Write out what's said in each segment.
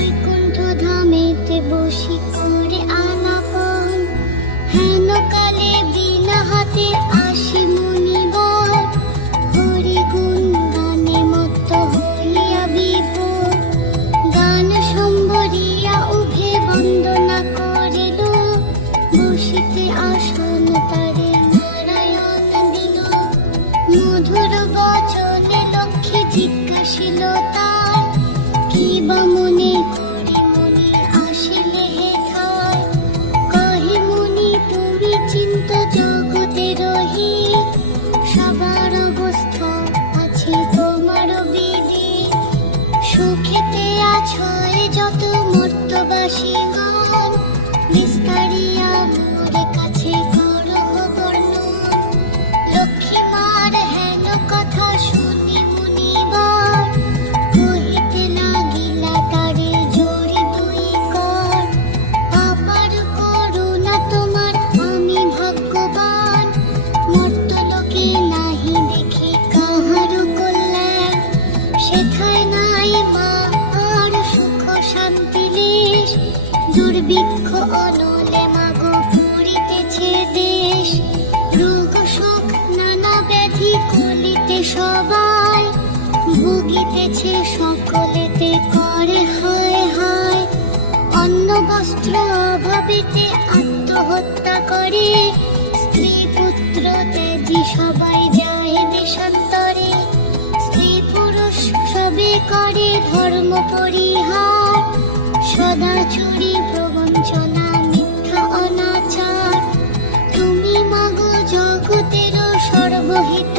বৈকুণ্ঠ ধামেতে বসি করে আলাপন। হেন কালে বিনা হাতে বস্ত্র অভাবেতে আত্মহত্যা করে। স্ত্রী পুত্র ত্যাজি সবাই যায় দেশান্তরে। স্ত্রী পুরুষ সবে করে ধর্ম পরিহার। সদা চুরি প্রবঞ্চনা মিথ্যা অনাচার। তুমি মাগো জগতেরও সর্বহিত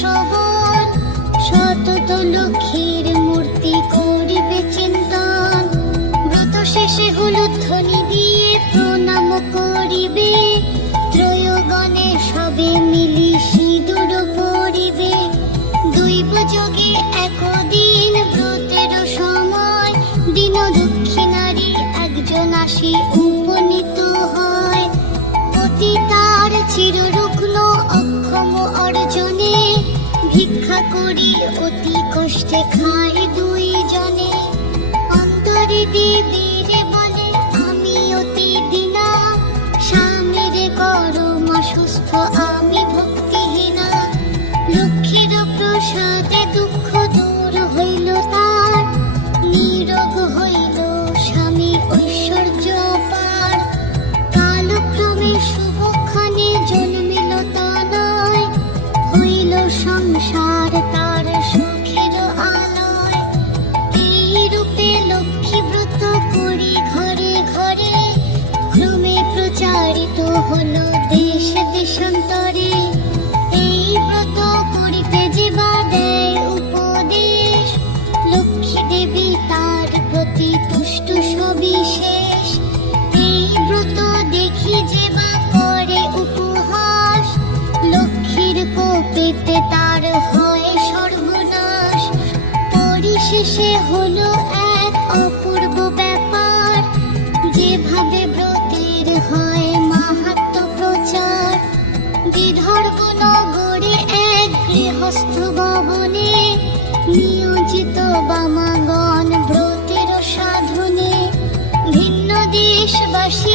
说。সুস্থ দুই দিদি রে বলে, আমি দিনা রে গরম অসুস্থ, আমি ভক্তিহীনা। লক্ষ্মীর প্রসাদে দুঃখ বসন্ত শ্রাবণে নিয়োজিত বামাগণ ব্রতের সাধনে ভিন্ন দেশবাসী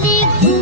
ঘুরে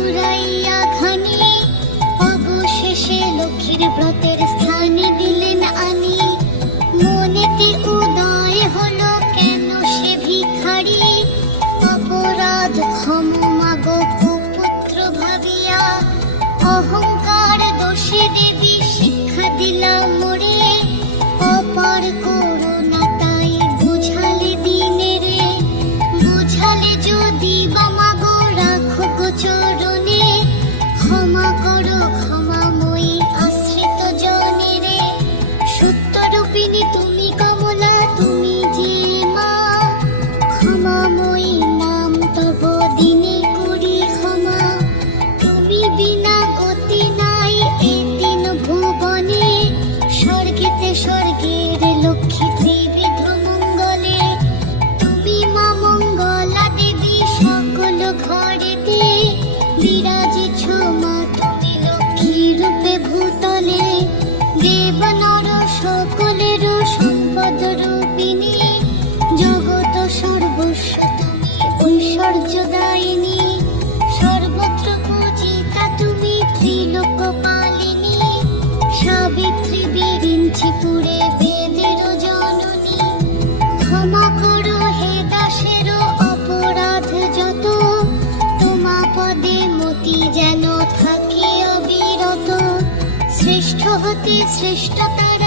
জগতে সৃষ্টতারা